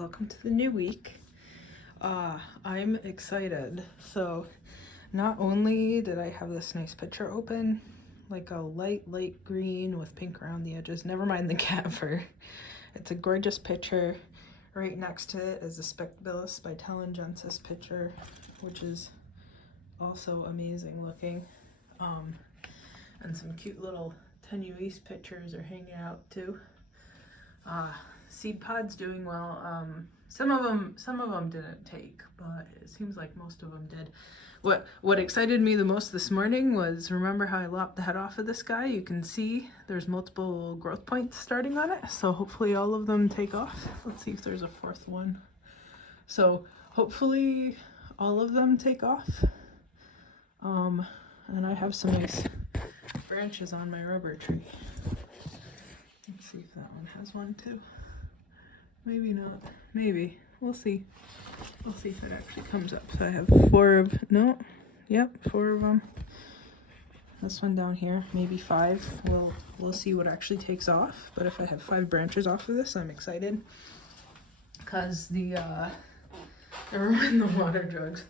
welcome to the new week. I'm excited. So not only did I have this nice picture open, like a light green with pink around the edges, never mind the cat fur. It's a gorgeous picture. Right next to it is a Spectabilis by Telengensis picture, which is also amazing looking. And some cute little tenuis pictures are hanging out too. Seed pod's doing well. Some of them didn't take, but it seems like most of them did. What excited me the most this morning was, remember how I lopped the head off of this guy? You can see there's multiple growth points starting on it, so hopefully all of them take off. Let's see if there's a fourth one. So hopefully all of them take off. And I have some nice branches on my rubber tree. Let's see if that one has one too. Maybe not. Maybe. We'll see. We'll see if it actually comes up. So I have four of them. This one down here, maybe 5. We'll see what actually takes off. But if I have 5 branches off of this, I'm excited. Cause never mind the water jugs.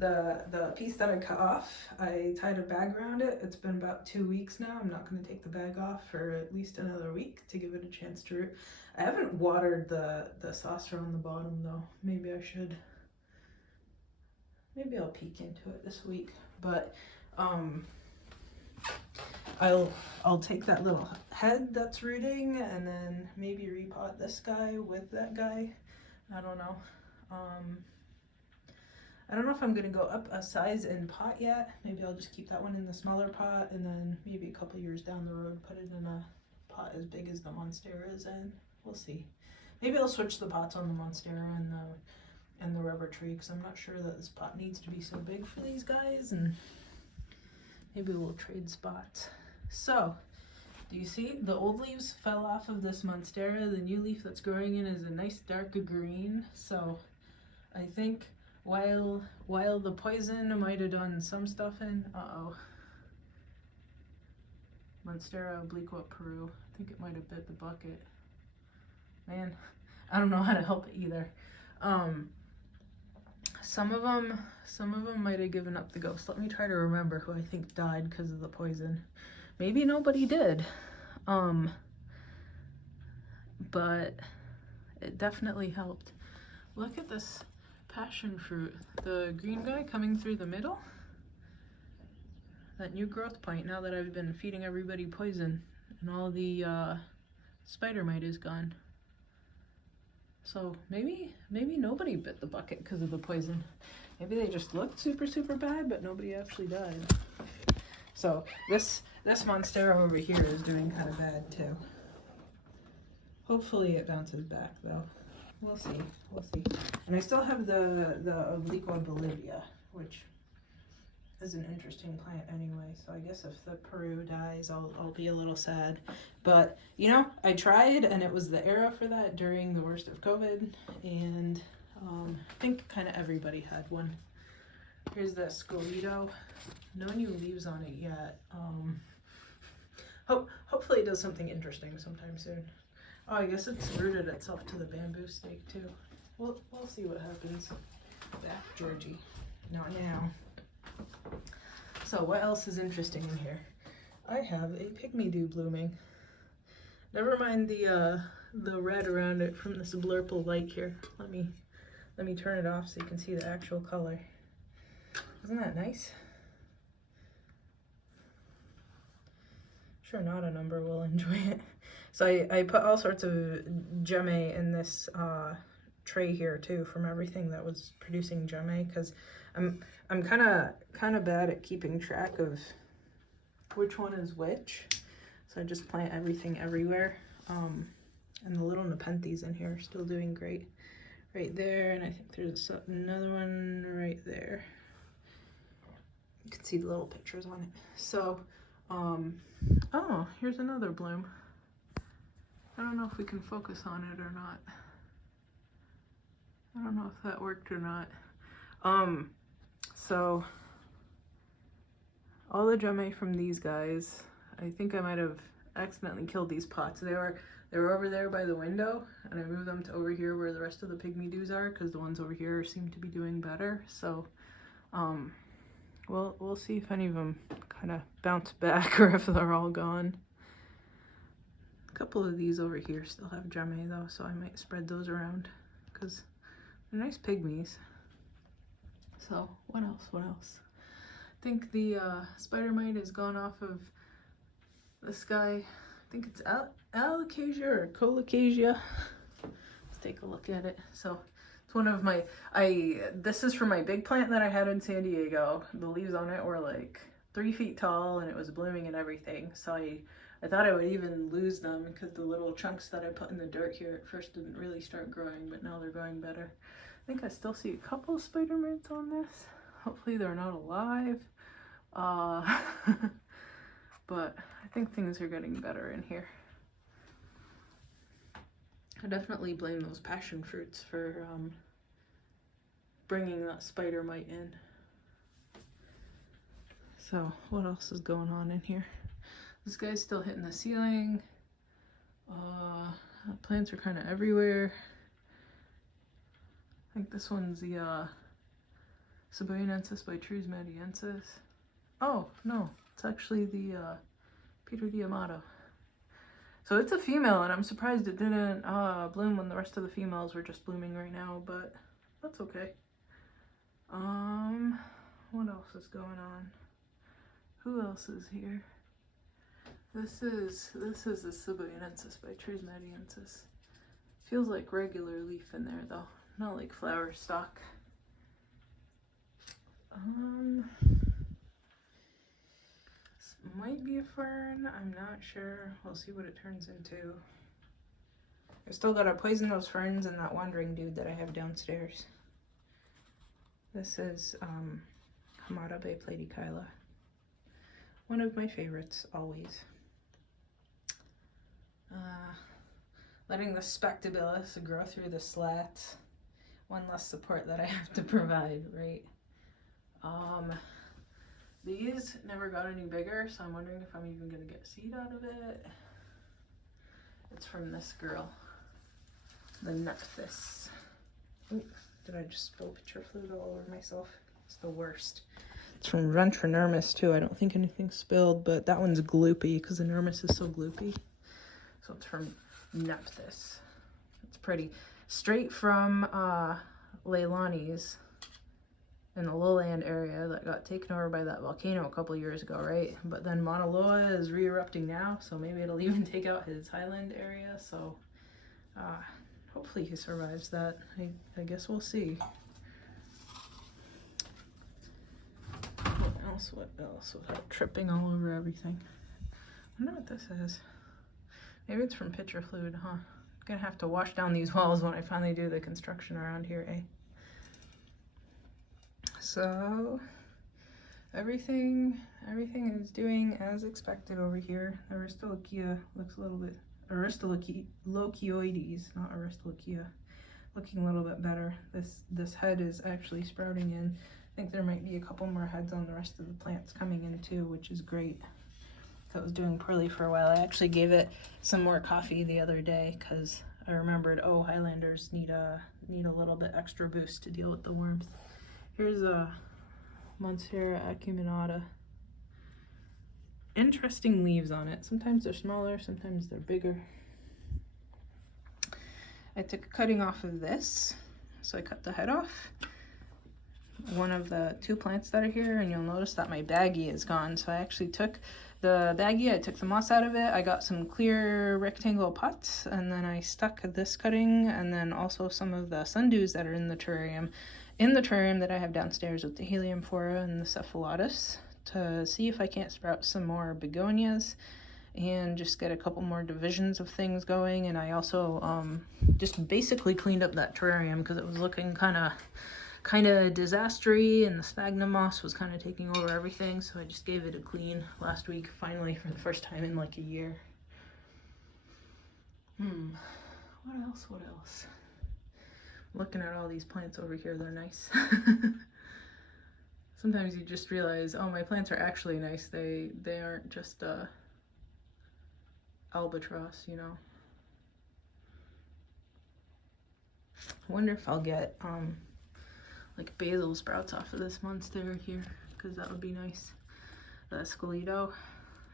The piece that I cut off, I tied a bag around it. It's been about 2 weeks now. I'm not going to take the bag off for at least another week to give it a chance to root. I haven't watered the saucer on the bottom though. Maybe I should. Maybe I'll peek into it this week. But I'll take that little head that's rooting and then maybe repot this guy with that guy. I don't know. I don't know if I'm going to go up a size in pot yet. Maybe I'll just keep that one in the smaller pot and then maybe a couple years down the road put it in a pot as big as the Monstera is in. We'll see. Maybe I'll switch the pots on the Monstera and the rubber tree because I'm not sure that this pot needs to be so big for these guys, and maybe we'll trade spots. So, do you see the old leaves fell off of this Monstera? The new leaf that's growing in is a nice dark green. So I think while the poison might have done some stuff in, Monstera obliqua Peru, I think it might have bit the bucket. Man, I don't know how to help it either. Some of them might have given up the ghost. Let me try to remember who I think died because of the poison. Maybe nobody did. But it definitely helped. Look at this passion fruit, the green guy coming through the middle. That new growth point, now that I've been feeding everybody poison and all the spider mite is gone. So maybe nobody bit the bucket because of the poison. Maybe they just looked super bad, but nobody actually died. So this Monstera over here is doing kind of bad too. Hopefully it bounces back though. We'll see. And I still have the obliqua Bolivia, which is an interesting plant anyway. So I guess if the Peru dies, I'll be a little sad. But you know, I tried, and it was the era for that during the worst of COVID, and I think kind of everybody had one. Here's the Scolito. No new leaves on it yet. Hopefully it does something interesting sometime soon. Oh, I guess it's rooted itself to the bamboo stake too. We'll see what happens. Back, Georgie. Not now. So what else is interesting in here? I have a pygmy dew blooming. Never mind the red around it from this blurple light here. Let me turn it off so you can see the actual color. Isn't that nice? Sure, not a number will enjoy it. So I put all sorts of gemme in this tray here too, from everything that was producing gemme, because I'm kind of bad at keeping track of which one is which. So I just plant everything everywhere. And the little Nepenthes in here are still doing great. Right there, and I think there's another one right there. You can see the little pictures on it. So, oh, here's another bloom. I don't know if we can focus on it or not. I don't know if that worked or not. So all the gemme from these guys, I think I might have accidentally killed these pots. They were over there by the window, and I moved them to over here where the rest of the pygmy dews are, because the ones over here seem to be doing better. So, we'll see if any of them kind of bounce back or if they're all gone. A couple of these over here still have gemme though, so I might spread those around because they're nice pygmies. So what else? What else? I think the spider mite has gone off of this guy. I think it's alocasia or colocasia. Let's take a look at it. So it's one of my, this is for my big plant that I had in San Diego. The leaves on it were like 3 feet tall and it was blooming and everything. So I thought I would even lose them because the little chunks that I put in the dirt here at first didn't really start growing, but now they're growing better. I think I still see a couple of spider mites on this. Hopefully they're not alive. But I think things are getting better in here. I definitely blame those passion fruits for bringing that spider mite in. So what else is going on in here? This guy's still hitting the ceiling. Plants are kind of everywhere. I think this one's the Cebuenensis by Trusmadiensis. Oh, no, it's actually the Peter Diamato. So it's a female, and I'm surprised it didn't bloom when the rest of the females were just blooming right now, but that's okay. What else is going on? Who else is here? This is the Cebuenensis by Trusmadiensis. Feels like regular leaf in there though, not like flower stalk. This might be a fern, I'm not sure. We'll see what it turns into. I still gotta poison those ferns and that wandering dude that I have downstairs. This is Hamada platykyla. One of my favorites, always. Letting the Spectabilis grow through the slats. One less support that I have to provide, right? These never got any bigger, so I'm wondering if I'm even gonna get seed out of it. It's from this girl, the Nephthys. Ooh, did I just spill pitcher fluid all over myself? It's the worst. It's from Ventrinermis too. I don't think anything spilled, but that one's gloopy because the Nermis is so gloopy. So it's from Nephthys. It's pretty. Straight from Leilani's in the lowland area that got taken over by that volcano a couple years ago, right? But then Mauna Loa is re-erupting now, so maybe it'll even take out his highland area. So hopefully he survives that. I guess we'll see. What else without tripping all over everything? I don't know what this is. Maybe it's from pitcher fluid, huh? I'm gonna have to wash down these walls when I finally do the construction around here, eh? So everything is doing as expected over here. Aristolochia looks a little bit, Aristolochioides, not Aristolochia, looking a little bit better. This head is actually sprouting in. I think there might be a couple more heads on the rest of the plants coming in too, which is great. That was doing poorly for a while. I actually gave it some more coffee the other day because I remembered, oh, Highlanders need a little bit extra boost to deal with the warmth. Here's a Monstera acuminata. Interesting leaves on it. Sometimes they're smaller, sometimes they're bigger. I took a cutting off of this, so I cut the head off. One of the 2 plants that are here, and you'll notice that my baggie is gone. So I actually took the baggie, I took the moss out of it, I got some clear rectangle pots, and then I stuck this cutting, and then also some of the sundews that are in the terrarium that I have downstairs with the Heliumphora and the Cephalotus, to see if I can't sprout some more begonias and just get a couple more divisions of things going. And I also just basically cleaned up that terrarium because it was looking kind of disastery, and the sphagnum moss was kind of taking over everything, so I just gave it a clean last week, finally, for the first time in like a year. What else? Looking at all these plants over here, they're nice. Sometimes you just realize, oh, my plants are actually nice. They aren't just albatross, you know. I wonder if I'll get like basil sprouts off of this monstera here, because that would be nice. The Escalito,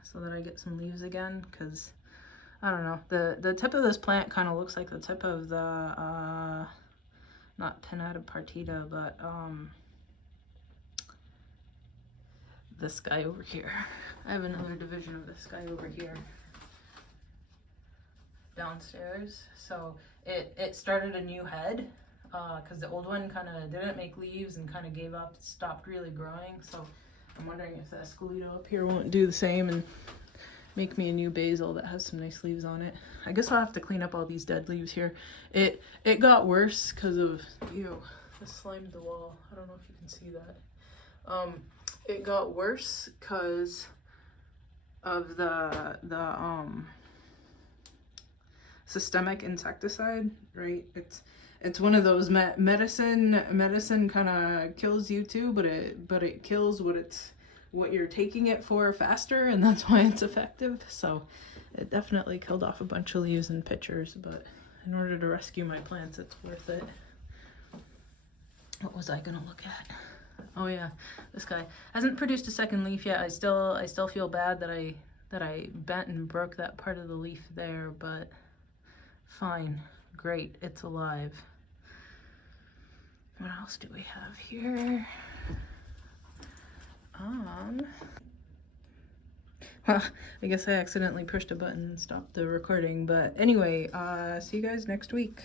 so that I get some leaves again, because I don't know, the tip of this plant kind of looks like the tip of the not Pinnata partita, but this guy over here. I have another division of this guy over here downstairs. So it started a new head because the old one kind of didn't make leaves and kind of gave up, stopped really growing. So I'm wondering if the Escalito up here won't do the same and make me a new basil that has some nice leaves on it. I guess I'll have to clean up all these dead leaves here. It got worse because of, ew, I slimed the wall. I don't know if you can see that. It got worse because of the systemic insecticide, right? It's one of those medicine kind of kills you too, but it kills what you're taking it for faster, and that's why it's effective. So it definitely killed off a bunch of leaves and pitchers, but in order to rescue my plants, it's worth it. What was I gonna look at? Oh yeah, this guy hasn't produced a second leaf yet. I still feel bad that I bent and broke that part of the leaf there, but fine, great, it's alive. What else do we have here? Well, I guess I accidentally pushed a button and stopped the recording, but anyway, see you guys next week.